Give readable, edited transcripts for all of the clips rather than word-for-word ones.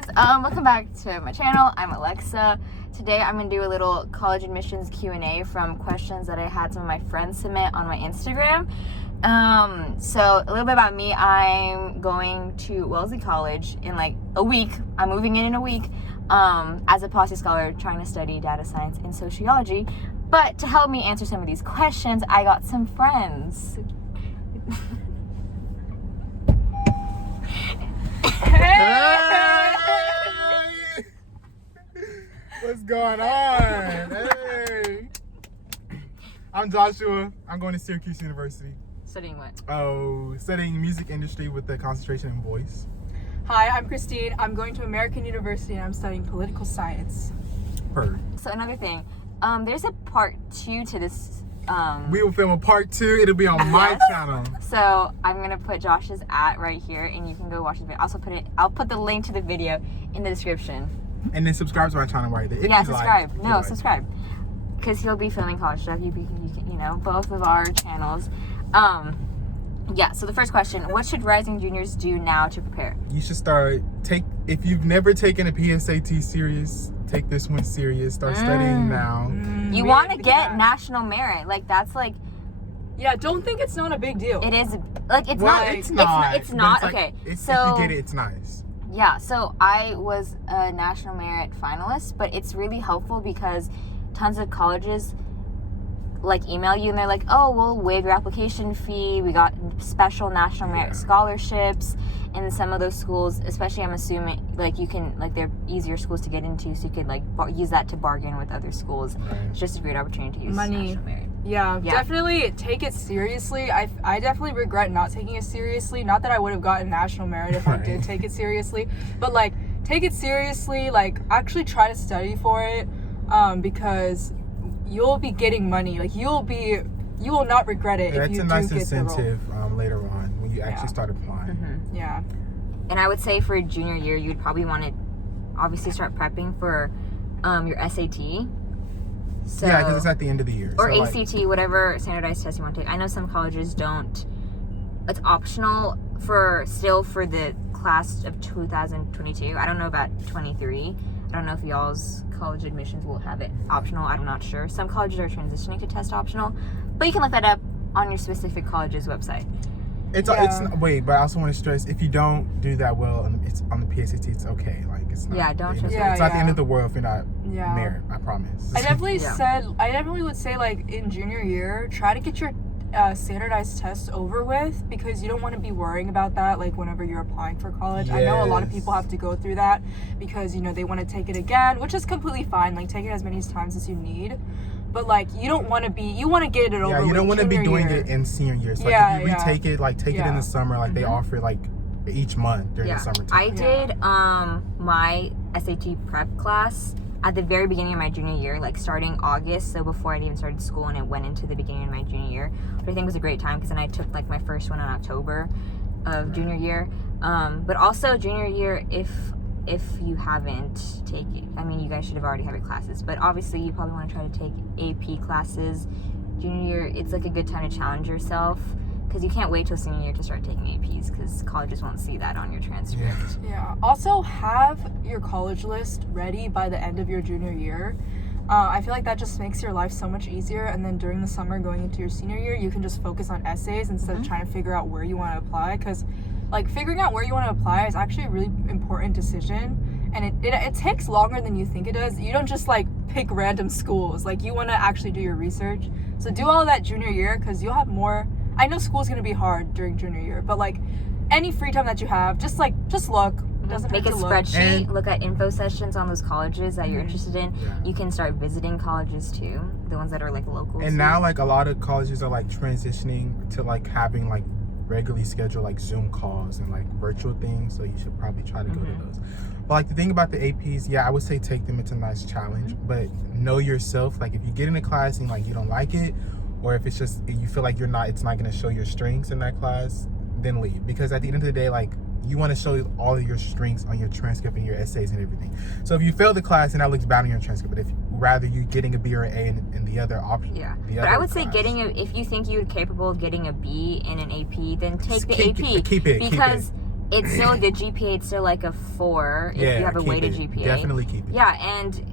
guys, welcome back to my channel. I'm Alexa. Today I'm gonna do a little college admissions Q&A from questions that I had some of my friends submit on my Instagram. So a little bit about me. I'm going to Wellesley College in like a week. I'm moving in a week as a policy scholar trying to study data science and sociology. But to help me answer some of these questions, I got some friends. Hey! What's going on? Hey! I'm Joshua. I'm going to Syracuse University. Studying what? Studying music industry with a concentration in voice. Hi, I'm Christine. I'm going to American University and I'm studying political science. Heard. So another thing, there's a part 2 to this. We will film a part 2. It'll be on my Yes. channel. So I'm gonna put Josh's @ right here, and you can go watch the video. I'll put the link to the video in the description. And then subscribe to my channel right there. If Yeah, you subscribe. like, No, subscribe, because he'll be filming college stuff. You know, both of our channels. Yeah. So the first question: what should rising juniors do now to prepare? You should if you've never taken a PSAT serious, take this one serious. Start studying now. You want to get national merit. Like that's like. Yeah, don't think it's not a big deal. It is like it's Well, not. it's not. It's not. But it's Okay. If So you get it, it's nice. yeah. So I was a national merit finalist, but it's really helpful because tons of colleges like email you and they're like, oh, we'll waive your application fee. We got special national merit scholarships. And some of those schools, especially I'm assuming, like you can, like they're easier schools to get into, so you could like use that to bargain with other schools. Right. It's just a great opportunity to use Money. national merit. Yeah, Yeah. definitely take it seriously. I definitely regret not taking it seriously. Not that I would have gotten national merit if I did take it seriously, but like take it seriously. Like actually try to study for it, because you'll be getting money. Like you will not regret it if you That's a nice do get the role. incentive later on when you actually start applying. Yeah. And I would say for junior year, you'd probably want to obviously start prepping for your SAT. So, Yeah, because it's at the end of the year. or So, ACT, whatever standardized test you want to take. I know some colleges don't. It's optional for the class of 2022. I don't know about 23. I don't know if y'all's college admissions will have it optional. I'm not sure. Some colleges are transitioning to test optional, but you can look that up on your specific college's website. but I also want to stress, if you don't do that well and it's on the PSAT, it's okay. Like it's not. Yeah, don't It's trust not the end of the world if you're not Yeah. merit. I promise. I definitely would say like in junior year, try to get your standardized tests over with, because you don't want to be worrying about that like whenever you're applying for college. I know a lot of people have to go through that because they want to take it again, which is completely fine. Like take it as many times as you need, but like you want to get it over. Yeah, you don't want to be doing it in senior years. Like if you retake it, like take it in the summer. Like they offer like each month during the summertime. I did my SAT prep class at the very beginning of my junior year, like starting August, so before I'd even started school, and it went into the beginning of my junior year, which I think was a great time because then I took like my first one in October of junior year. But also junior year, if you haven't taken, I mean, you guys should have already had your classes, but obviously you probably want to try to take AP classes. Junior year, it's like a good time to challenge yourself, because you can't wait till senior year to start taking APs, because colleges won't see that on your transcript. Yeah. Also, have your college list ready by the end of your junior year. I feel like that just makes your life so much easier, and then during the summer going into your senior year, you can just focus on essays instead of trying to figure out where you want to apply, because like figuring out where you want to apply is actually a really important decision, and it takes longer than you think it does. You don't just like pick random schools. Like you want to actually do your research. So do all that junior year, because you'll have more. I know school's gonna be hard during junior year, but like any free time that you have, just look. It doesn't Make a hurt to spreadsheet, look at info sessions on those colleges that you're interested in. You can start visiting colleges too, the ones that are like local. And now like a lot of colleges are like transitioning to like having like regularly scheduled like Zoom calls and like virtual things, so you should probably try to go to those. But like the thing about the APs, I would say take them. It's a nice challenge, but know yourself. Like if you get in a class and like you don't like it, or if it's just you feel like it's not going to show your strengths in that class, then leave. Because at the end of the day, like you want to show all of your strengths on your transcript and your essays and everything. So if you fail the class, and that looks bad on your transcript, but if rather you getting a B or an A in the other option. Yeah. But I would say if you think you're capable of getting a B in an AP, then take the AP. Keep it. Because it's still a good GPA. It's still like a 4 if you have a keep weighted it. GPA. Definitely keep it. Yeah, and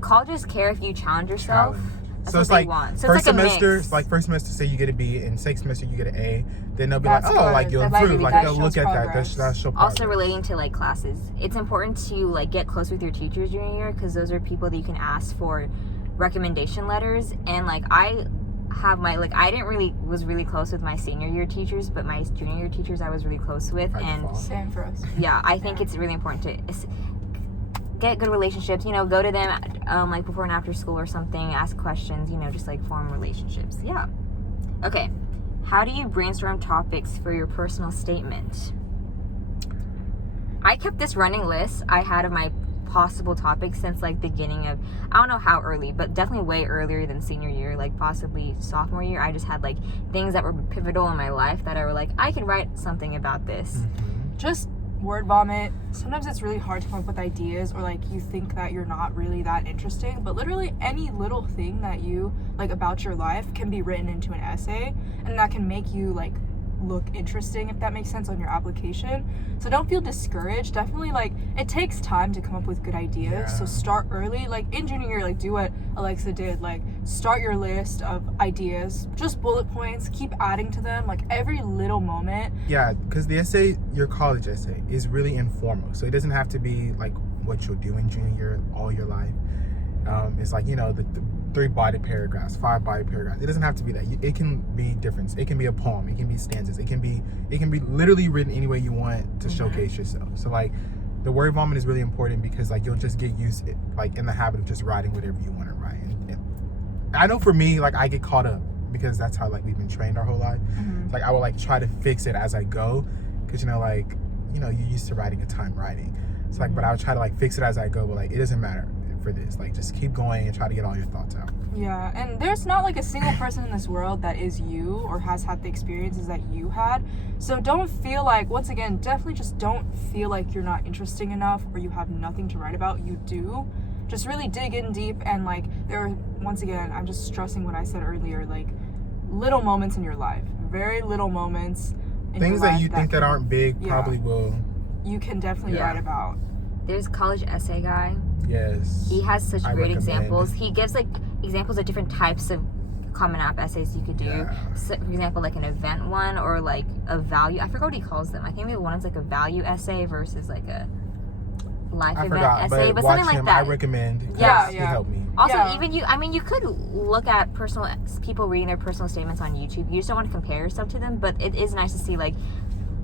colleges care if you challenge yourself. That's so what it's they like want. So first it's like semester, a mix. like first semester, say you get a B, and second semester you get an A. Then they'll be That's like, oh, good. like you'll That improve. Like they'll shows look at that. progress. That'll show progress. Also relating to like classes, it's important to like get close with your teachers junior year because those are people that you can ask for recommendation letters. And like I have my was really close with my senior year teachers, but my junior year teachers I was really close with. And same for us. yeah, I think it's really important to get good relationships, go to them like before and after school or something, ask questions, just like form relationships. Yeah. Okay. How do you brainstorm topics for your personal statement? I kept this running list I had of my possible topics since like beginning of, I don't know how early, but definitely way earlier than senior year, like possibly sophomore year. I just had like things that were pivotal in my life that I were like, I could write something about this. Mm-hmm. Just word vomit. Sometimes it's really hard to come up with ideas, or like you think that you're not really that interesting, but literally any little thing that you like about your life can be written into an essay, and that can make you like look interesting, if that makes sense, on your application. So don't feel discouraged. Definitely, like, it takes time to come up with good ideas. Yeah. So start early, like in junior year, like do what Alexa did, like start your list of ideas, just bullet points, keep adding to them, like every little moment. Yeah, because the essay, your college essay, is really informal, so it doesn't have to be like what you'll do in junior year all your life. It's like, the 3 body paragraphs, 5 body paragraphs. It doesn't have to be that. It can be different. It can be a poem. It can be stanzas. It can be literally written any way you want to showcase yourself. So like, the word vomit is really important because like you'll just get used to it, like in the habit of just writing whatever you want to write. And I know for me, like I get caught up because that's how like we've been trained our whole life. Like I will like try to fix it as I go because you're used to writing a time writing. So like, but I would try to like fix it as I go. But like, it doesn't matter for this. Like, just keep going and try to get all your thoughts out. Yeah, and there's not like a single person in this world that is you or has had the experiences that you had. So don't feel like, once again, definitely just don't feel like you're not interesting enough or you have nothing to write about. You do. Just really dig in deep, and like there are, once again, I'm just stressing what I said earlier, like little moments in your life, very little moments in things your life that you think that aren't big probably will. You can definitely write about. There's college essay guy. Yes. He has such great recommend. Examples. He gives like examples of different types of commonapp essays you could do. Yeah. So, for example, like an event one or like a value. I forgot what he calls them. I think the one's like a value essay versus like a life event essay, but something like that. I recommend. Yeah. He helped me. Also, even you could look at people reading their personal statements on YouTube. You just don't want to compare yourself to them, but it is nice to see like,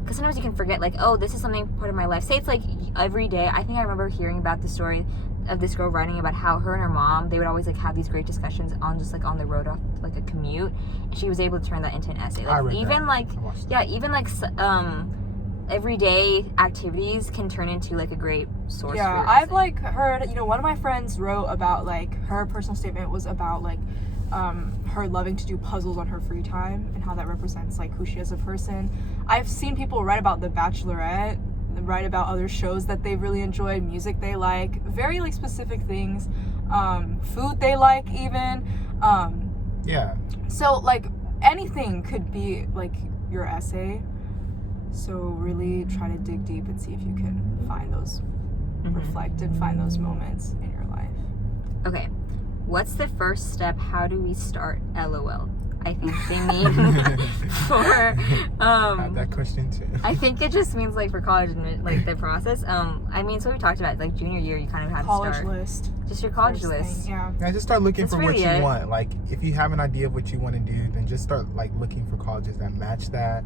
because sometimes you can forget like, oh, this is something part of my life. Say it's like every day. I think I remember hearing about the story of this girl writing about how her and her mom, they would always like have these great discussions on just like on the road off like a commute, and she was able to turn that into an essay. Like even like everyday activities can turn into like a great source. Yeah, for I've like heard, one of my friends wrote about like her personal statement was about like her loving to do puzzles on her free time and how that represents like who she is as a person. I've seen people write about The Bachelorette, write about other shows that they really enjoyed, music they like, very like specific things, food they like even. Yeah. So like anything could be like your essay. So really try to dig deep and see if you can find those, reflect and find those moments in your life. Okay. What's the first step? How do we start? LOL. I think they mean for I had that question too. I think it just means like for college and like the process. So we talked about like junior year, you kind of have college to start list. Just your college First list. thing, yeah. Just start looking That's for what really you it. want. Like if you have an idea of what you want to do, then just start like looking for colleges that match that.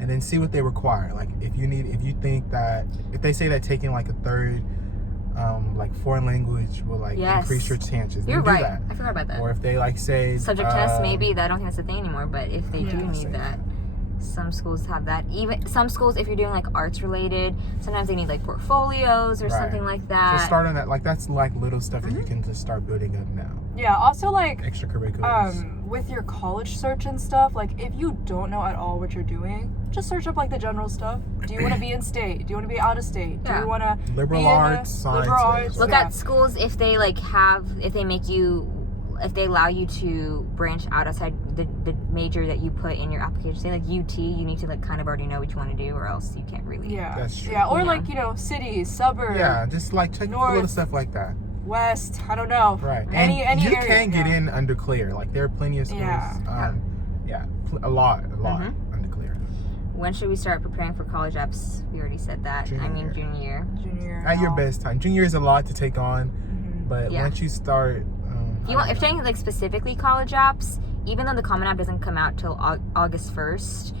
And then see what they require. Like if they say that taking like a third like foreign language will like increase your chances, You're then right. do that. I forgot about that. Or if they like say Subject test, maybe. I don't think that's a thing anymore, but if they do need say that, some schools have that. Even some schools, if you're doing like arts related, sometimes they need like portfolios or something like that. So start on that. Like that's like little stuff that you can just start building up now. Yeah, also like extracurriculars. With your college search and stuff, like if you don't know at all what you're doing, just search up like the general stuff. Do you want to be in state? Do you want to be out of state? Do you want to liberal be arts, liberal arts? Look at schools if they like if they make you if they allow you to branch out outside the major that you put in your application, say like UT, you need to like kind of already know what you want to do, or else you can't really. Yeah. That's true. Yeah, or Yeah. like, you know, cities, suburbs. Yeah, just like check for North. little stuff like that. West, I don't know. Right. Any you area, can get yeah. in under clear. Like there are plenty of schools. Yeah. A lot Mhm. under clear. When should we start preparing for college apps? We already said that. Junior year. Junior year. Junior year. At your best time. Junior year is a lot to take on, but Yeah. once you start, If you're saying like specifically college apps, even though the Common App doesn't come out till August 1st,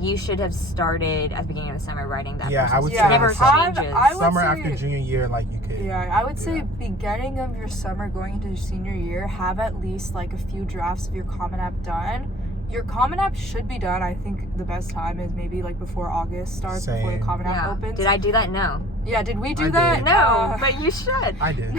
you should have started at the beginning of the summer writing that. Yeah, I process. would It say never summer. changes. I would summer say- after junior year, like you could. Yeah, I would say Yeah. beginning of your summer going into your senior year, have at least like a few drafts of your Common App done. Your Common App should be done. I think the best time is maybe like before August starts, before the Same. Common App Yeah. opens. Did I do that? No. Yeah, did we do I that? did. No, but you should. I did.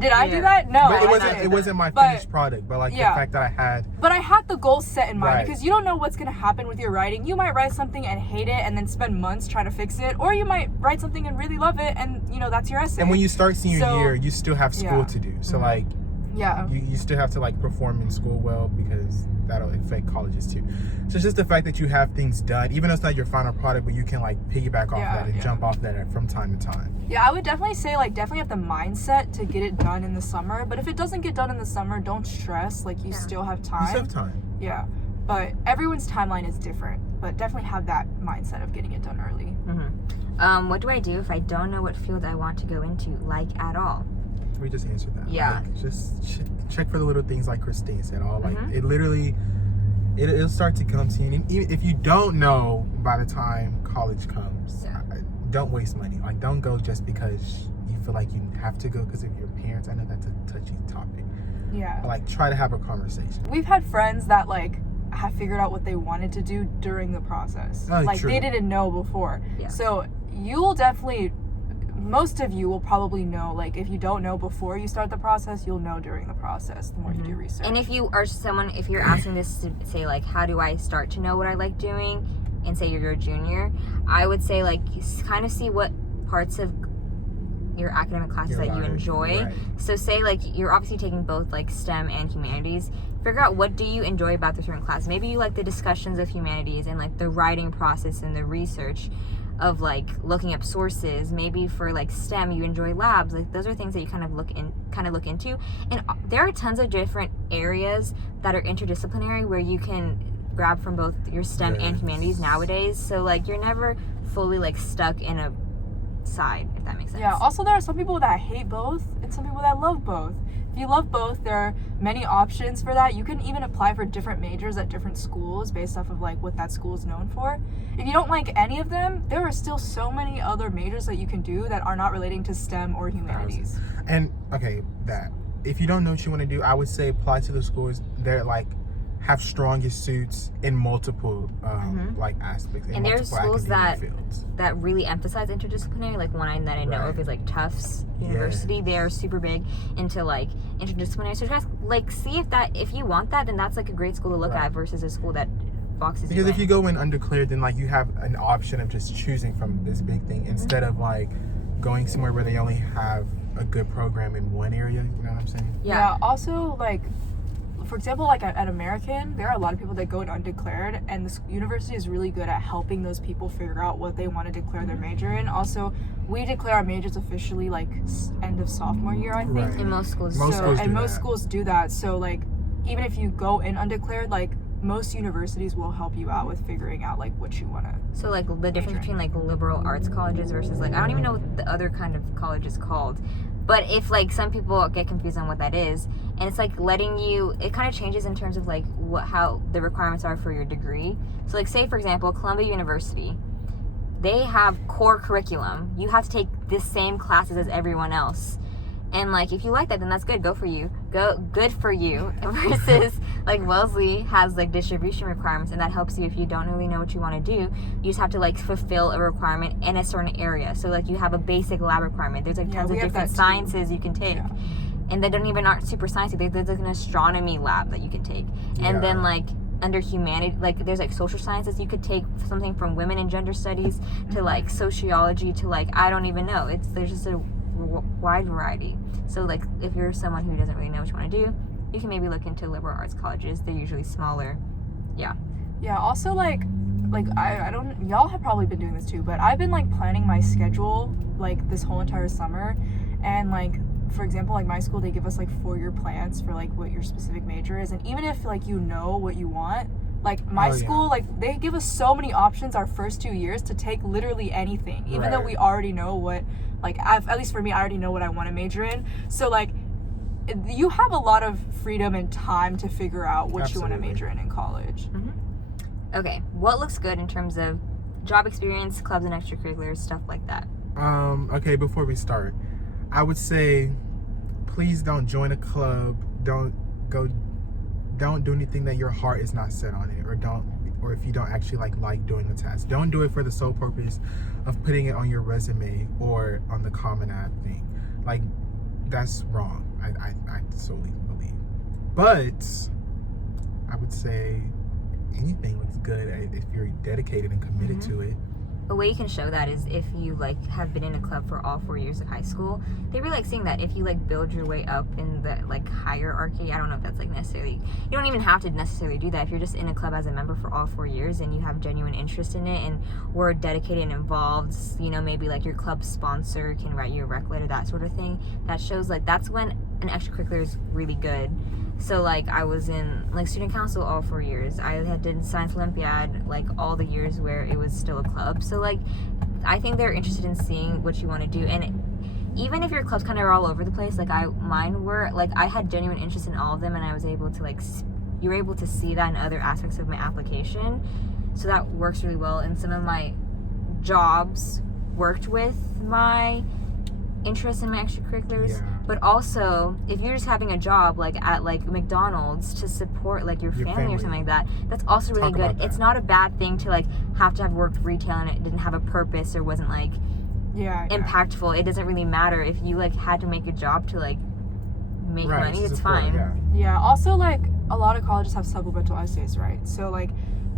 Did I do Yeah. that? No. But it I wasn't. didn't. It wasn't my But- finished product. But like yeah. the fact that I had. But I had the goals set in mind Right. because you don't know what's going to happen with your writing. You might write something and hate it and then spend months trying to fix it, or you might write something and really love it and, you know, that's your essay. And when you start senior So- year, you still have school Yeah. to do. So Mhm. like yeah. you still have to like perform in school well because that'll affect colleges too. So it's just the fact that you have things done, even though it's not your final product, but you can like piggyback off Yeah, that and yeah. jump off that from time to time. Yeah, I would definitely say like definitely have the mindset to get it done in the summer. But if it doesn't get done in the summer, don't stress. Like you Yeah. still have You time. still have time. Yeah. But everyone's timeline is different. But definitely have that mindset of getting it done early. What do I do if I don't know what field I want to go into, like at all? We just answered that. Yeah. Like, just check for the little things like Christine said. All like Mhm. it literally, it'll start to come to you. And even if you don't know by the time college comes, Yeah. don't waste money. Like don't go just because you feel like you have to go because of your parents. I know that's a touchy topic. Yeah. But like try to have a conversation. We've had friends that like have figured out what they wanted to do during the process. Oh, like true. they didn't know before. Yeah. So you'll definitely, most of you will probably know, like if you don't know before you start the process, you'll know during the process the more you do research. And if you are someone, if you're asking this to say like, how do I start to know what I like doing, and say you're a junior, I would say like kind of see what parts of your academic classes You're that you right, enjoy. right. So say like you're obviously taking both like STEM and humanities. Figure out what do you enjoy about the different classes. Maybe you like the discussions of humanities and like the writing process and the research of like looking up sources. Maybe for like STEM you enjoy labs. Like those are things that you kind of look into. And there are tons of different areas that are interdisciplinary where you can grab from both your STEM and Yes. humanities nowadays. So like you're never fully like stuck in a side, if that makes sense. yeah, also there are some people that hate both and some people that love both. If you love both, there are many options for that. You can even apply for different majors at different schools based off of like what that school is known for. If you don't like any of them, there are still so many other majors that you can do that are not relating to STEM or humanities. And okay, that if you don't know what you want to do, I would say apply to the schools. They're like have strongest suits in multiple like aspects. In And there's multiple schools academic fields. that really emphasize interdisciplinary. Like one that I know of Right. is like Tufts University. Yes. They are super big into like interdisciplinary. So just like see if you want that, then that's like a great school to look Right. at versus a school that boxes Because you if in. you go in undeclared, then like you have an option of just choosing from this big thing instead of like going somewhere where they only have a good program in one area. You know what I'm saying? Yeah. Also, like, for example, like at American, there are a lot of people that go in undeclared, and this university is really good at helping those people figure out what they want to declare their major in. Also, we declare our majors officially like end of sophomore year, I think. Right. In most schools. Most schools do most that. schools do that. So like, even if you go in undeclared, like most universities will help you out with figuring out like what you want to. So like the difference Major. between like liberal arts colleges versus like I don't even know what the other kind of college is called. But if like some people get confused on what that is, and it's like letting you, it kind of changes in terms of like how the requirements are for your degree. So like say for example, Columbia University, they have core curriculum. You have to take the same classes as everyone else. And like if you like that, then that's good. Good for you. Versus like Wellesley has like distribution requirements, and that helps you if you don't really know what you want to do. You just have to like fulfill a requirement in a certain area. So like you have a basic lab requirement. There's like Yeah, tons of we have different that too. sciences you can take. Yeah. And they don't even aren't super sciencey. There's like an astronomy lab that you can take. And then Yeah. like under humanity, like there's like social sciences you could take something from women and gender studies to like sociology to like I don't even know. There's just a wide variety. So like if you're someone who doesn't really know what you want to do, you can maybe look into liberal arts colleges. They're usually smaller. Yeah, also like I don't, y'all have probably been doing this too, but I've been like planning my schedule like this whole entire summer, and like for example, like my school, they give us like 4-year plans for like what your specific major is, and even if like you know what you want, like my school, like they give us so many options our first 2 years to take literally anything, even though we already know what, like at least for me, I already know what I want to major in. So like you have a lot of freedom and time to figure out what you want to major in college. Okay, what looks good in terms of job experience, clubs and extracurriculars, stuff like that? Okay, before we start, I would say please don't join a club, don't do anything that your heart is not set on it, or if you don't actually like doing the task. Don't do it for the sole purpose of putting it on your resume or on the commonapp thing. Like, that's wrong. I solely believe. But I would say anything looks good if you're dedicated and committed to it. A way you can show that is if you like have been in a club for all 4 years of high school. They really like seeing that. If you like build your way up in the like hierarchy, I don't know if that's like necessarily, you don't even have to necessarily do that. If you're just in a club as a member for all 4 years and you have genuine interest in it and were dedicated and involved, you know, maybe like your club sponsor can write you a rec letter, that sort of thing, that shows like that's when an extracurricular is really good. So like I was in like student council all 4 years. I did science olympiad like all the years where it was still a club. So like I think they're interested in seeing what you want to do, and even if your clubs kind of are all over the place, like mine were, like I had genuine interest in all of them, and I was able to like you were able to see that in other aspects of my application. So that works really well, and some of my jobs worked with my interest in my extracurriculars. But also if you're just having a job like at like McDonald's to support like your family or something like that, that's also really good. It's not a bad thing to like have to have worked retail and it didn't have a purpose or wasn't like impactful. It doesn't really matter if you like had to make a job to like make money. It's fine. Also like a lot of colleges have supplemental essays, right? So like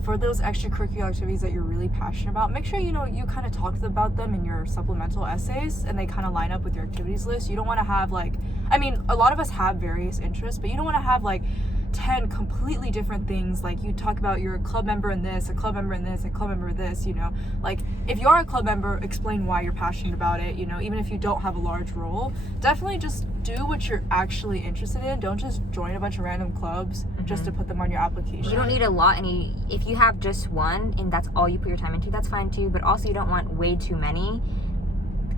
for those extracurricular activities that you're really passionate about, make sure you kind of talk about them in your supplemental essays and they kind of line up with your activities list. You don't want to have like, I mean, a lot of us have various interests, but you don't want to have like 10 completely different things. Like you talk about you're a club member in this, a club member in this, a club member in this, you know. Like if you are a club member, explain why you're passionate about it, you know, even if you don't have a large role. Definitely just do what you're actually interested in. Don't just join a bunch of random clubs just to put them on your application. You don't need a lot, if you have just one and that's all you put your time into, that's fine too, but also you don't want way too many.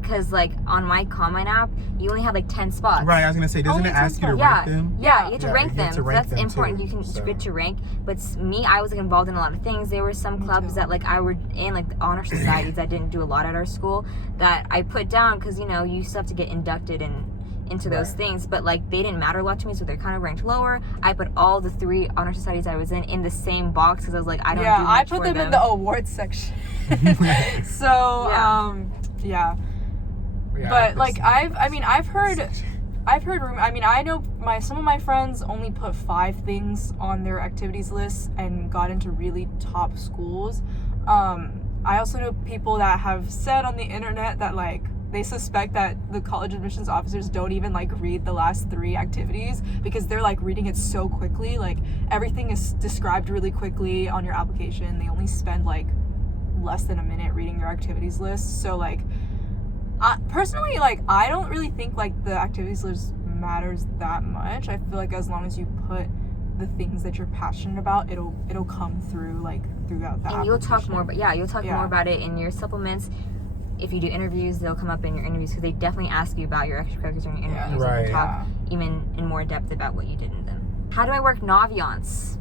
Because like on my commonapp, you only have like 10 spots. Right, I was gonna say, doesn't it ask you to rank them? Yeah, you have to rank them. That's important. Too, It's good to rank. But me, I was like, involved in a lot of things. There were some clubs that like I were in, like the honor societies that didn't do a lot at our school, that I put down because, you know, you still have to get inducted into those things, but like they didn't matter a lot to me, so they're kind of ranked lower. I put all the 3 honor societies I was in the same box because I was like, I don't do much I put them in the awards section. So but like I've heard I know some of my friends only put 5 things on their activities list and got into really top schools. I also know people that have said on the internet that like they suspect that the college admissions officers don't even like read the last 3 activities because they're like reading it so quickly. Like everything is described really quickly on your application. They only spend like less than a minute reading your activities list. So like personally, like I don't really think like the activities list matters that much. I feel like as long as you put the things that you're passionate about, it'll come through like throughout the application. You'll talk more about it in your supplements. If you do interviews, they'll come up in your interviews because they definitely ask you about your extracurriculars in your interviews and talk even in more depth about what you did in them. How do I work Naviance?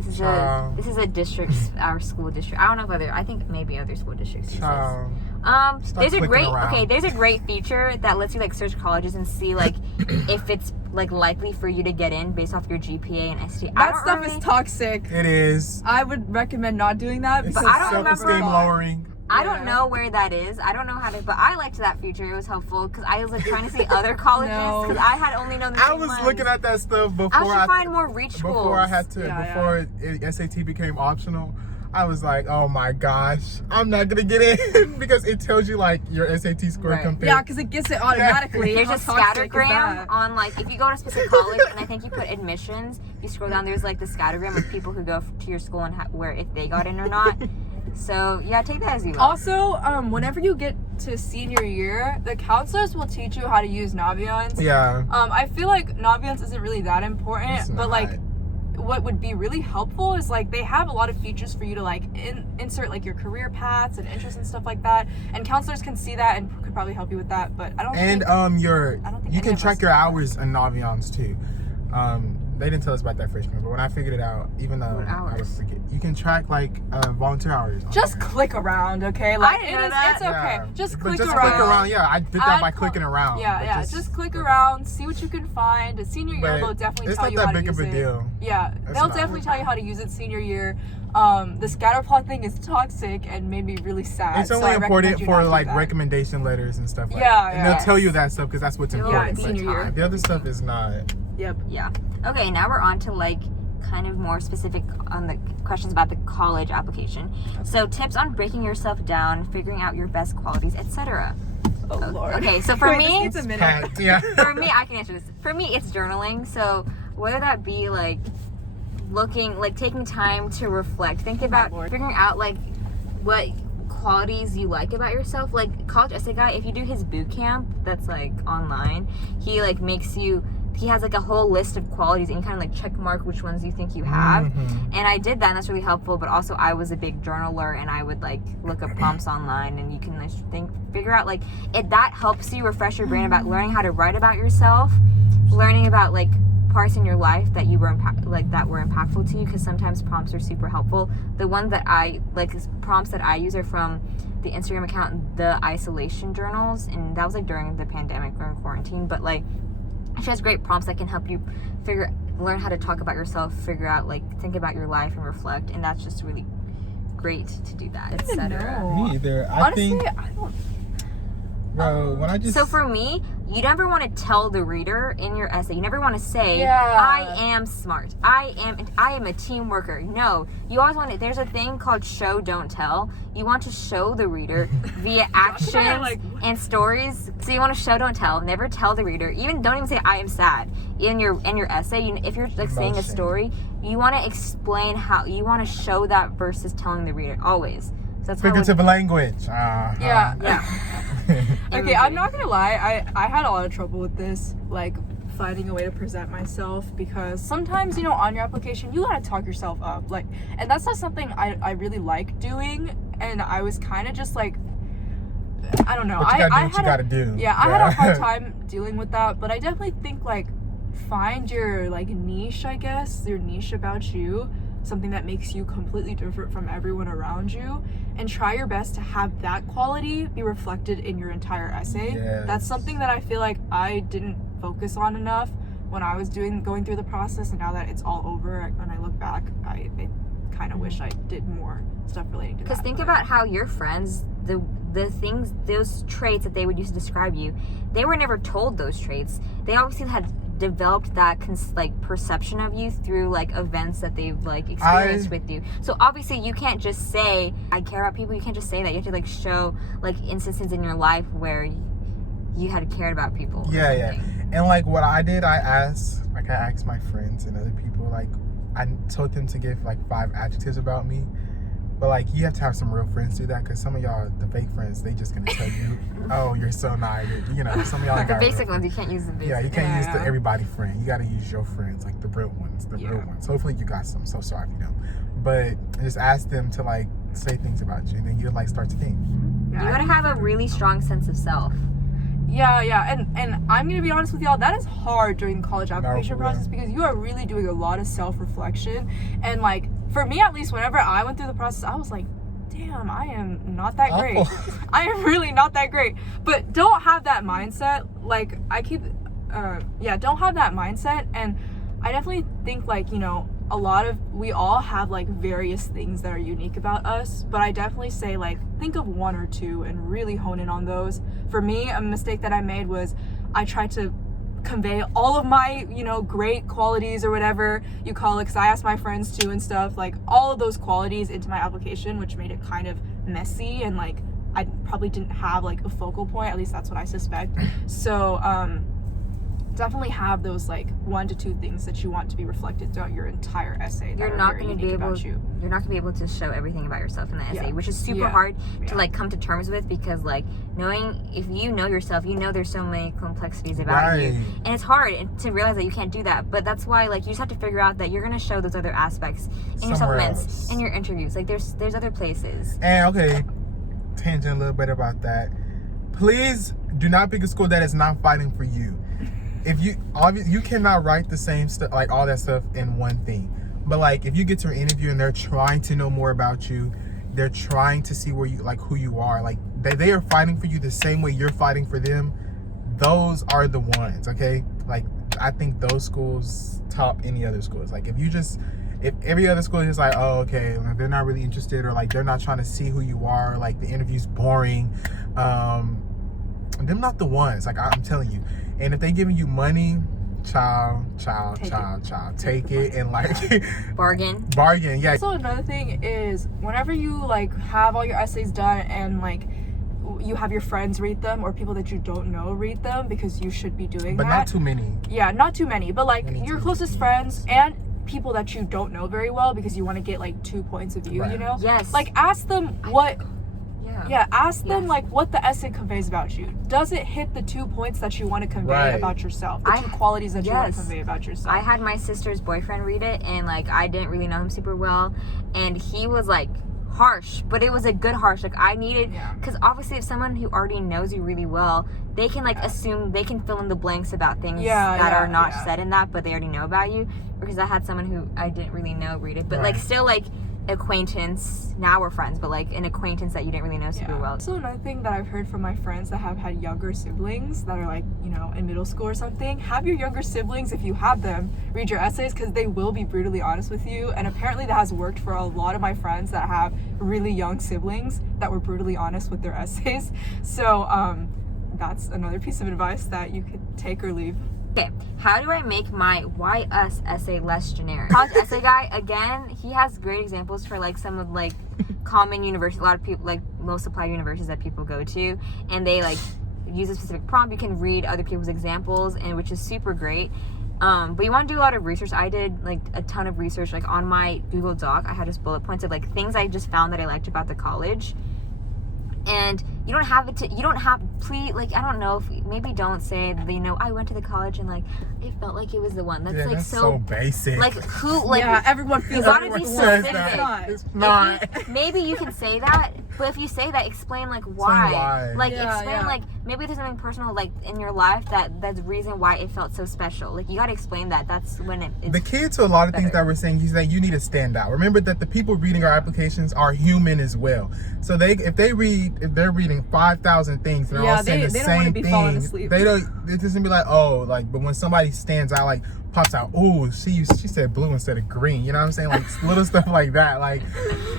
This is a district, our school district. I don't know if I think maybe other school districts use this. There's a great feature that lets you like search colleges and see like if it's like likely for you to get in based off your GPA and ST. That stuff is toxic. It is. I would recommend not doing that. It's self-esteem lowering. I don't know where that is. I don't know how to, but I liked that feature. It was helpful because I was like trying to see other colleges because I had only known the same ones. Looking at that stuff before I should find more reach schools. Before SAT became optional. I was like, oh my gosh, I'm not gonna get in because it tells you like your SAT score Right. compared. Yeah, because it gets it automatically. There's How a toxic is scattergram that? on like if you go to a specific college, and I think you put admissions. If you scroll down, there's like the scattergram of people who go to your school and where if they got in or not. So yeah, take that as you will. Also, whenever you get to senior year, the counselors will teach you how to use Naviance. Yeah. I feel like Naviance isn't really that important, It's but not. like what would be really helpful is like they have a lot of features for you to like insert like your career paths and interests and stuff like that, and counselors can see that and could probably help you with that. But I don't And think, you any can of track us your do that. hours in Naviance too. They didn't tell us about that freshman, but when I figured it out, even though What I would hours? forget, you can track like volunteer hours. on just there. click around, okay? Like didn't know that. it's okay. Yeah. Just But click just around. click around. Yeah, I did that by Add clicking around. Yeah, but yeah. Just click around, see what you can find. The senior year, But they'll definitely it's tell not you that how to big use of a it. deal. Yeah, It's they'll not. definitely tell you how to use it senior year. The scatter plot thing is toxic and made me really sad. It's so only I recommend important you for not do like that. recommendation letters and stuff like Yeah, that. And yeah. they'll tell you that stuff because that's what's Yeah, important. it's senior year. The other stuff is not. Yep. Yeah. Okay, now we're on to like kind of more specific on the questions about the college application. So tips on breaking yourself down, figuring out your best qualities, etc. Oh Lord. Okay, so for Wait, me, this needs a minute. Packed, yeah. for me, I can answer this. For me, it's journaling. So whether that be like taking time to reflect, think about Lord. figuring out like what qualities you like about yourself. Like college essay guy, if you do his boot camp that's like online, he like he has like a whole list of qualities and you kind of like check mark which ones you think you have. Mhm. And I did that and that's really helpful, but also I was a big journaler and I would like look up prompts online and you can like figure out like that helps you refresh your brain about learning how to write about yourself, learning about like parts in your life that you were that were impactful to you, because sometimes prompts are super helpful. The one that I like prompts that I use are from the Instagram account The Isolation Journals, and that was like during the pandemic, during quarantine, but like she has great prompts that can help you learn how to talk about yourself, figure out like think about your life and reflect, and that's just really great to do that, etc. know. Me either. I Honestly, think, I don't. bro, when I just. So for me, you never want to tell the reader in your essay. You never want to say, Yeah. I am smart. I am a team worker. No, you always want to. There's a thing called show, don't tell. You want to show the reader via actions like, and stories. So you want to show, don't tell. Never tell the reader. Don't even say I am sad in your essay. If you're like saying a Emotion. story, you want to explain how you want to show that versus telling the reader always. So that's how Figurative language. Yeah. yeah. Okay, I'm not gonna lie. I had a lot of trouble with this, like finding a way to present myself, because sometimes, you know, on your application you gotta talk yourself up, like, and that's not something I really like doing, and I was kind of just like, I don't know. But you gotta do I what you had gotta do. Yeah, I had a hard time dealing with that, but I definitely think like find your like niche, I guess, your niche about you, something that makes you completely different from everyone around you, and try your best to have that quality be reflected in your entire essay. Yes. That's something that I feel like I didn't focus on enough when I was going through the process, and now that it's all over, when I look back, I kind of wish I did more stuff relating to that. Because think but- about how your friends, the things, those traits that they would use to describe you, they were never told those traits. They obviously had developed that perception of you through like events that they've like experienced with you. So obviously you can't just say I care about people. You can't just say that. You have to like show like instances in your life where you had cared about people. or Yeah. something. And like what I did, I asked my friends and other people, like I told them to give like 5 adjectives about me. But like you have to have some real friends do that, because some of y'all, the fake friends, they just gonna tell you, oh, you're so nice. You know, some of y'all The got basic real ones, you can't use the basic. Yeah, you can't use the Yeah. everybody friend. You gotta use your friends, like the real ones, real ones. Hopefully you got some. So sorry if you don't. But just ask them to like say things about you, and then you like start to think. You gotta have a really strong sense of self. Yeah, and I'm gonna be honest with y'all, that is hard during the college application for real. process, because you are really doing a lot of self-reflection, and like for me at least, whenever I went through the process, I was like, damn, I am not that great. Awful. I am really not that great. But don't have that mindset. Like don't have that mindset. And I definitely think like, you know, we all have like various things that are unique about us, but I definitely say like think of 1 or 2 and really hone in on those. For me, a mistake that I made was I tried to convey all of my, you know, great qualities or whatever you call it, because I asked my friends too and stuff, like all of those qualities into my application, which made it kind of messy, and like I probably didn't have like a focal point, at least that's what I suspect. So definitely have those like 1 to 2 things that you want to be reflected throughout your entire essay. You're not going to be able to show everything about yourself in the essay, which is super hard to like come to terms with, because like knowing, if you know yourself, you know there's so many complexities about you, and it's hard to realize that you can't do that. But that's why like you just have to figure out that you're going to show those other aspects in your supplements, in your interviews. Like there's other places. And okay, tangent a little bit about that. Please do not pick a school that is not fighting for you. If you cannot write the same stuff, like all that stuff in one thing. But like if you get to an interview and they're trying to know more about you, they're trying to see where you, like who you are, like they are fighting for you the same way you're fighting for them, those are the ones, okay? Like I think those schools top any other schools. Like if every other school is just like, oh, okay, like they're not really interested, or like they're not trying to see who you are, like the interview's boring, them not the ones, like I'm telling you. And if they giving you money, child, take it and like bargain, yeah. Also, another thing is whenever you like have all your essays done and like you have your friends read them, or people that you don't know read them, because you should be doing that. But not too many. Yeah, not too many, but like your closest friends and people that you don't know very well, because you want to get like 2 points of view, you know? Yes. Like ask them what ask them like what the essay conveys about you. Does it hit the 2 points that you want to convey about yourself? The 2 qualities that you want to convey about yourself. I had my sister's boyfriend read it, and like I didn't really know him super well, and he was like harsh, but it was a good harsh. Like I needed, because obviously if someone who already knows you really well, they can like assume, they can fill in the blanks about things that are not said in that, but they already know about you. Because I had someone who I didn't really know read it, but like still like acquaintance, now we're friends, but like an acquaintance that you didn't really know super well. So another thing that I've heard from my friends that have had younger siblings that are like, you know, in middle school or something, have your younger siblings, if you have them, read your essays, because they will be brutally honest with you. And apparently that has worked for a lot of my friends that have really young siblings that were brutally honest with their essays. So that's another piece of advice that you could take or leave. Okay, how do I make my why us essay less generic? College essay guy, again, he has great examples for like some of like common universities, a lot of people, like most applied universities that people go to, and they like use a specific prompt. You can read other people's examples, and which is super great. But you want to do a lot of research. I did like a ton of research, like on my Google Doc, I had just bullet points of like things I just found that I liked about the college. And you don't have please, like, I don't know, if maybe don't say that, you know, I went to the college and like it felt like it was the one. That's like that's so basic. Like who, like everyone feels like everyone be says specific. that. It's not. Maybe you can say that, but if you say that, explain like why. Like explain like maybe there's something personal like in your life that's the reason why it felt so special. Like you gotta explain that. That's when it's the key to a lot of things that we're saying is that you need to stand out. Remember that the people reading our applications are human as well. So if they're reading 5,000 things and they're all saying the same thing, they don't. It doesn't be like, oh, like. But when somebody stands out, like pops out, oh, she said blue instead of green. You know what I'm saying? Like little stuff like that. Like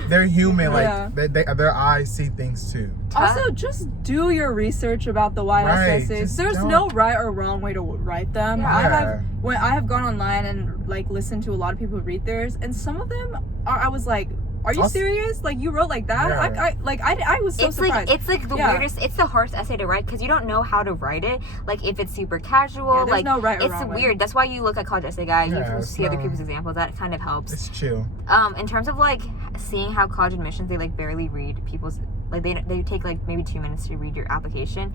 they're human. Like their eyes see things too. Also, just do your research about the YS essays. There's no right or wrong way to write them. I have gone online and like listened to a lot of people read theirs, and some of them I was like, are you serious? Like you wrote like that? I was so surprised. It's like the weirdest. It's the hardest essay to write because you don't know how to write it. Like if it's super casual, there's no right or it's wrong weird. way. That's why you look at College Essay Guy. You see other people's examples. That kind of helps. It's chill. In terms of like seeing how college admissions, they like barely read people's, like they take like maybe 2 minutes to read your application.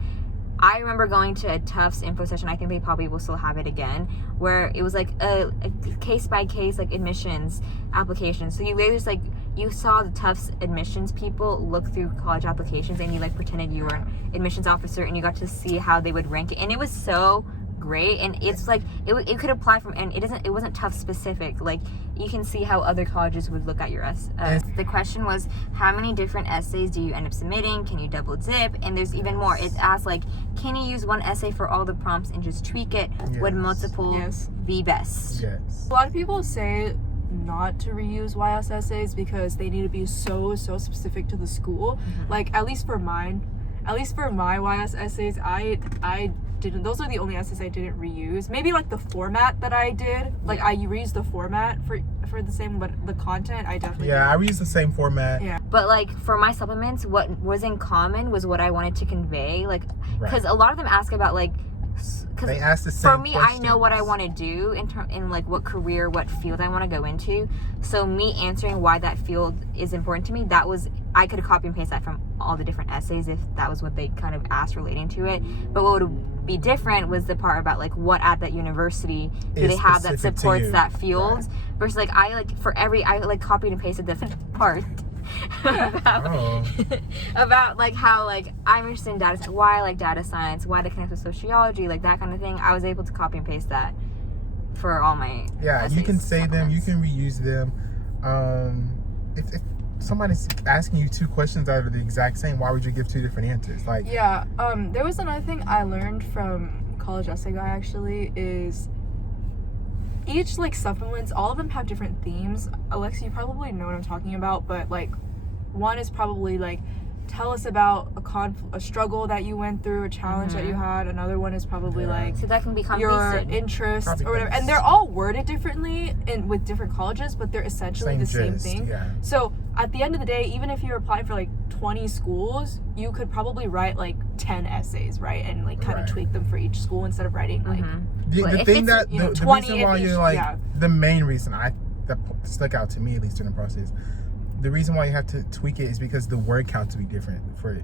I remember going to a Tufts info session, I think they probably will still have it again, where it was like a case by case like admissions application. So you literally just like, you saw the Tufts admissions people look through college applications and you like pretended you were an admissions officer and you got to see how they would rank it. And it was so great, and it's like it could apply from, and it wasn't Tufts specific. Like you can see how other colleges would look at your the question was, how many different essays do you end up submitting? Can you double dip? And there's even more. It asks like, can you use one essay for all the prompts and just tweak it? Would multiple be best? Yes. A lot of people say not to reuse YS essays because they need to be so specific to the school. Like at least for my YS essays, I didn't. Those are the only essays I didn't reuse. Maybe like the format that I did, like I reused the format for the same, but the content I definitely I didn't. reused the same format. Yeah. But like for my supplements, what was in common was what I wanted to convey. Like, because a lot of them ask about like. They ask the same for me, questions. I know what I want to do in like what career, what field I want to go into. So me answering why that field is important to me, that was, I could copy and paste that from all the different essays if that was what they kind of asked relating to it. But what would be different was the part about like what at that university do they have that supports that field, versus like I copied and pasted this part. about like how like I'm interested in data, why I like data science, why they connect with sociology, like that kind of thing. I was able to copy and paste that for all my essays, you can save them, you can reuse them. If somebody's asking you 2 questions out of the exact same, why would you give 2 different answers? Like there was another thing I learned from College Essay Guy actually is each like supplements, all of them have different themes. Alexa, you probably know what I'm talking about, but like one is probably like tell us about a struggle that you went through, a challenge that you had. Another one is probably like so that can become your interest or whatever. And they're all worded differently with different colleges, but they're essentially the same thing. So at the end of the day, even if you're applying for like 20 schools, you could probably write like 10 essays, right? And like kind of tweak them for each school instead of writing like the thing that the reason why you're like the main reason that stuck out to me, at least in the process, the reason why you have to tweak it is because the word count to be different for it.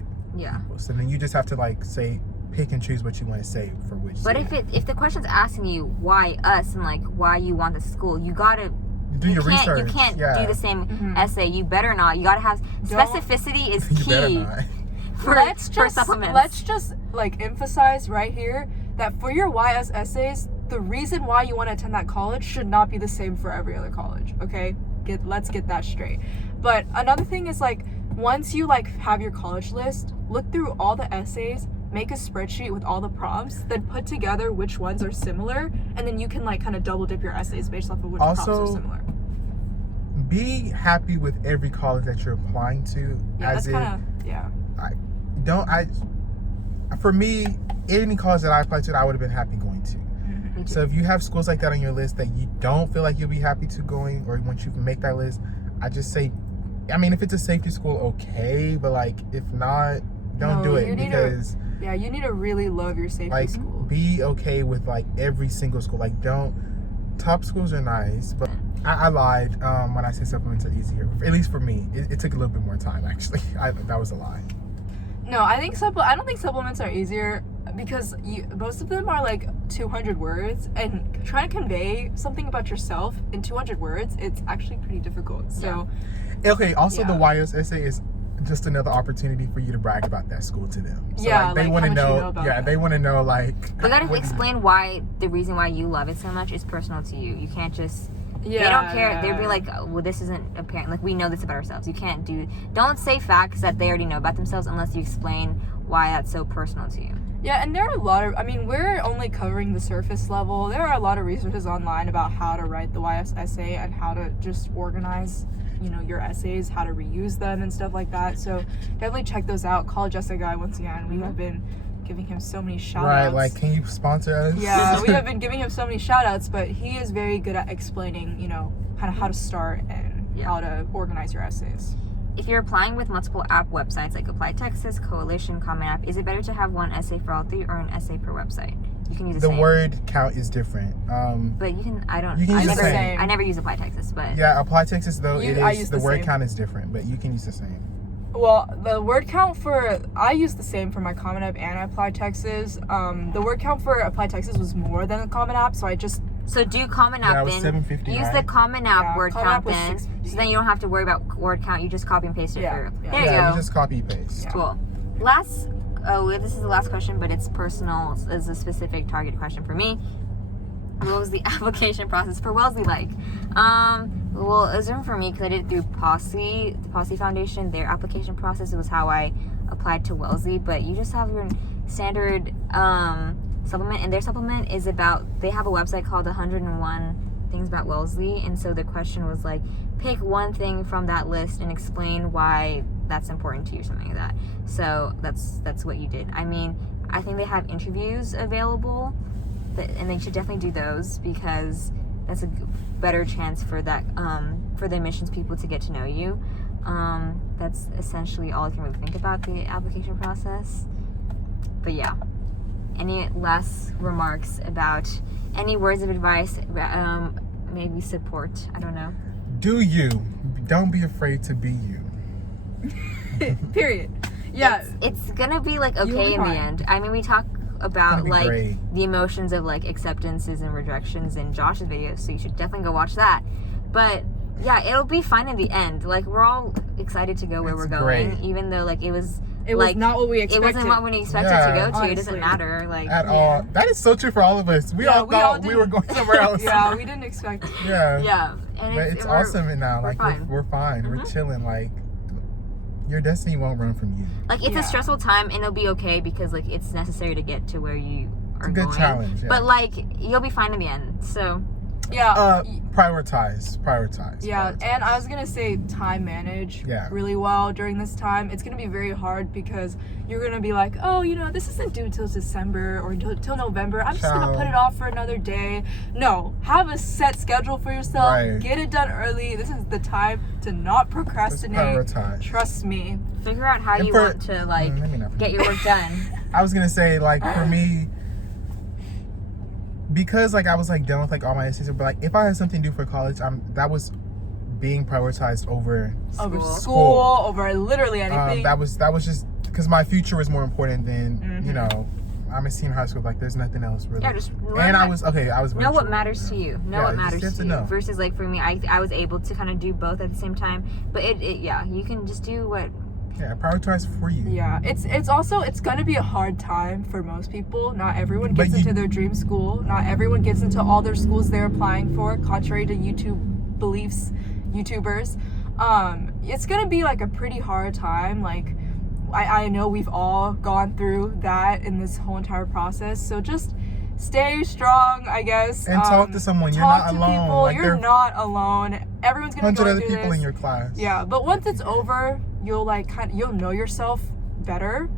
So then you just have to like say, pick and choose what you want to say for which. But if the question's asking you why us and like why you want this school, you gotta do your research. You can't do the same essay. You better not. You gotta have specificity is key for supplements. Let's just like emphasize right here that for your YS essays, the reason why you want to attend that college should not be the same for every other college. Okay, let's get that straight. But another thing is like once you like have your college list, look through all the essays, make a spreadsheet with all the prompts, then put together which ones are similar, and then you can like kind of double dip your essays based off of which prompts are similar. Be happy with every college that you're applying to. For me, any college that I applied to, I would have been happy going to. So if you have schools like that on your list that you don't feel like you'll be happy to going, or once you make that list, I just say, I mean, if it's a safety school, okay, but like if not, don't do it, because you need to really love your safety school. Be okay with like every single school. Like top schools are nice, but I lied when I say supplements are easier. At least for me, it took a little bit more time actually. That was a lie. No, I don't think supplements are easier because most of them are like 200 words, and trying to convey something about yourself in 200 words, it's actually pretty difficult. So okay, also the YS essay is just another opportunity for you to brag about that school to them. So like, they want to know. They want to know like. You gotta explain why the reason why you love it so much is personal to you. You can't just. They don't care. They'd be like, oh, well, this isn't apparent. Like, we know this about ourselves. You can't don't say facts that they already know about themselves unless you explain why that's so personal to you. Yeah, and there are a lot of, we're only covering the surface level. There are a lot of resources online about how to write the YS essay and how to just organize, your essays, how to reuse them and stuff like that. So definitely check those out. College Essay Guy, once again, we have been giving him so many shout outs. Right, like, can you sponsor us? Yeah, we have been giving him so many shout outs, but he is very good at explaining, kind of how to start and how to organize your essays. If you're applying with multiple app websites like applytexas, Coalition, commonapp, is it better to have one essay for all 3 or an essay per website? You can use the same. The word count is different. But you can, I never use applytexas, but. Yeah, applytexas though, the word count is different, but you can use the same. Well, the word count I use the same for my commonapp and applytexas. The word count for applytexas was more than the commonapp, so I just. So do commonapp then. 750, use the commonapp word count then. So then you don't have to worry about word count. You just copy and paste it through. There you go. You just copy paste. Yeah. Cool. This is the last question, but it's personal. It's a specific target question for me. What was the application process for Wellesley like? Well, it was different for me because I did it through the Posse Foundation. Their application process, it was how I applied to Wellesley. But you just have your standard supplement, and their supplement is they have a website called 101 Things About Wellesley, and so the question was like, pick one thing from that list and explain why that's important to you, something like that. So that's what you did. I think they have interviews available, and they should definitely do those because that's a better chance for that for the admissions people to get to know you. That's essentially all I can really think about the application process. But yeah, any last remarks about any words of advice, maybe support? I don't know. Do you? Don't be afraid to be you. Period. Yeah. It's gonna be like You'll okay be in the fine. end. I mean, we talk about be like great. the emotions of like acceptances and rejections in Josh's video, so you should definitely go watch that. But yeah, it'll be fine in the end. Like, we're all excited to go where It's we're going, great. even though like it was was not what we expected. It wasn't what we expected Yeah. to go to. It Honestly. doesn't matter. Like At all. That is so true for all of us. We all thought we were didn't- going somewhere else. Yeah, we didn't expect it. Yeah. Yeah, and But it's awesome now. Like fine. we're fine. We're chilling. Like your destiny won't run from you. Like it's Yeah. a stressful time, and it'll be okay because like it's necessary to get to where you are a good going. challenge, yeah. But like you'll be fine in the end. So Yeah. Prioritize. Yeah, and I was gonna say time manage really well during this time. It's gonna be very hard because you're gonna be like, oh, this isn't due till December or till November. I'm just gonna put it off for another day. No, have a set schedule for yourself. Right. Get it done early. This is the time to not procrastinate. Prioritize. Trust me. figure out how And you for- want to like let me not get your work done. I was gonna say, like, for me, because like I was like done with like all my essays, but like if I had something to do for college, that was being prioritized over Over School. school, over literally anything. that was just because my future was more important than I'm a senior in high school. Like there's nothing else really. Yeah, just learn and I what- was know know what matters to you. Know Yeah, what just matters get to to you. know. Versus like for me, I was able to kind of do both at the same time. But you can just do what. Yeah, prioritize for you. Yeah, it's gonna be a hard time for most people. Not everyone But gets into their dream school. Not everyone gets into all their schools they're applying for, contrary to YouTubers. It's gonna be like a pretty hard time. Like I know we've all gone through that in this whole entire process. So just stay strong, I guess. And talk to someone. You're talk not to alone. People. Like, You're there are not alone. Everyone's gonna 100 go other through people this. in your class. Yeah, but once it's over, you'll you'll know yourself better,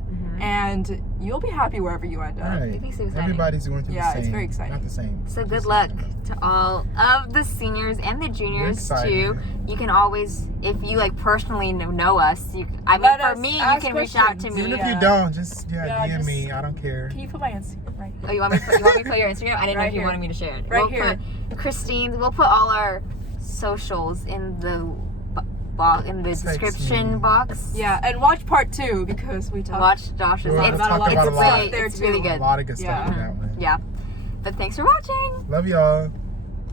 and you'll be happy wherever you end up. Right. It makes it exciting. Everybody's going through the Yeah, same. it's very exciting. Not the same. So good luck to all of the seniors and the juniors excited. too. You can always, if you like personally know us, Let for us me, you ask can reach out to questions. me. Even if Yeah. you don't, just Yeah, DM just- me. I don't care. Can you put my Instagram right here? Oh, you want me to put your Instagram? I didn't know Right if you here. wanted me to share it. Right we'll here. Put Christine, we'll put all our socials in the description me. box. Yeah, and watch part 2 because we talked. Watch Josh's. We'll It's, talk about it's a lot. really, there it's too. really A good. lot of good Yeah. stuff in that one. Yeah. But thanks for watching. Love y'all.